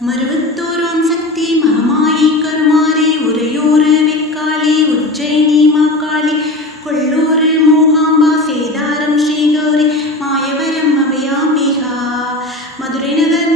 மருவத்தோரோன் சக்தி மகமாயி கருமாறி உரையோரு வெக்காளி உஜ்ஜயினி மாக்காளி கொள்ளூரு மூகாம்பா சேதாரம் ஸ்ரீகௌரி மாயவரம் அவையாம்பிகா மதுரை நகர்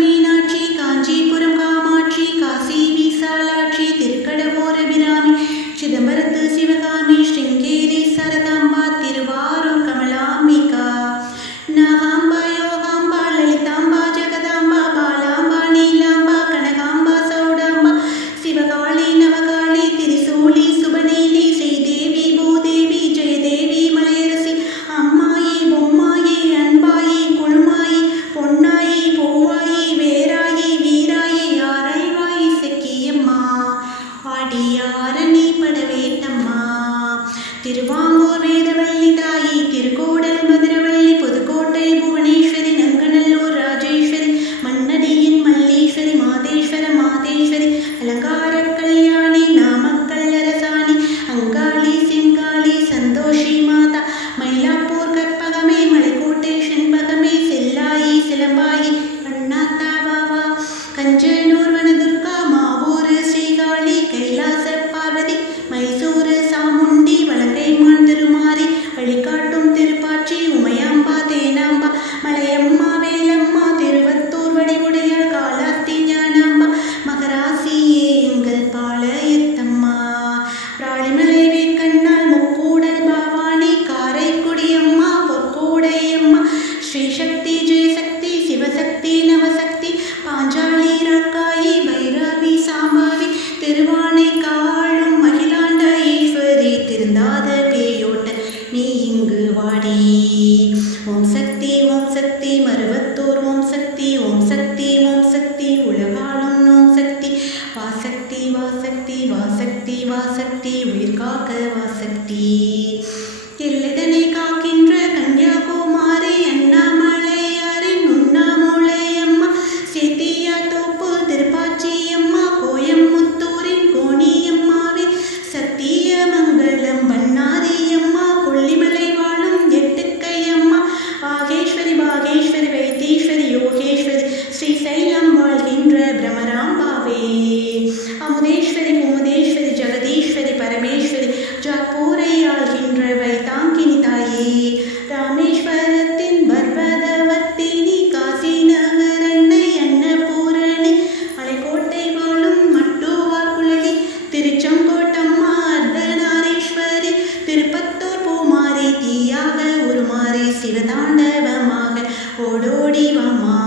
சிவதாண்டவமாக ஓடோடிவாமா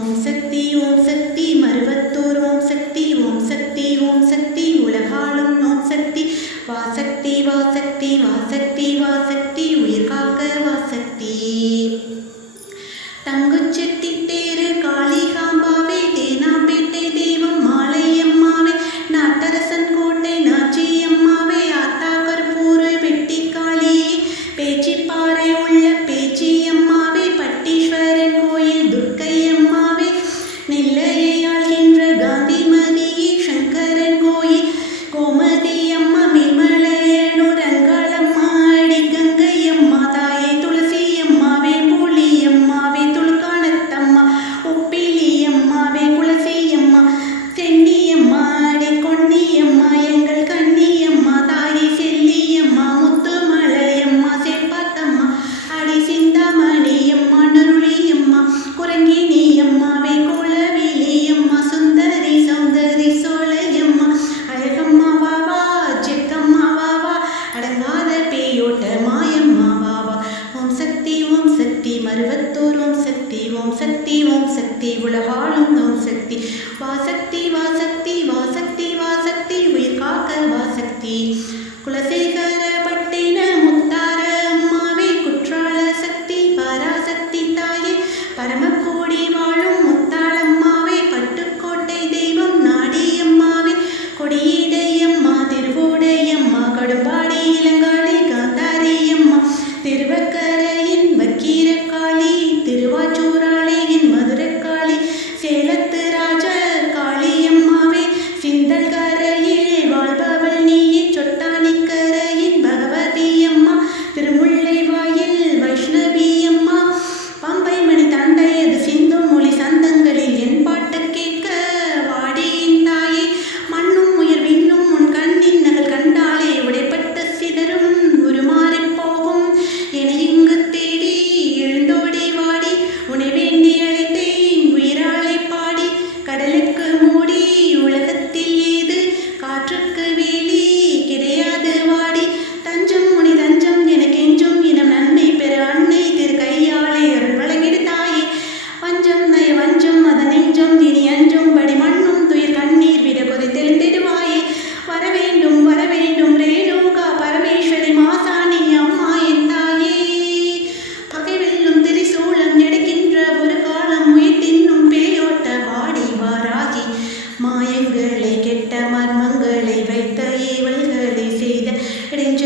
ஓம்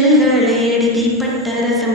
குயில்களே இடிப்பட்ட ரசம்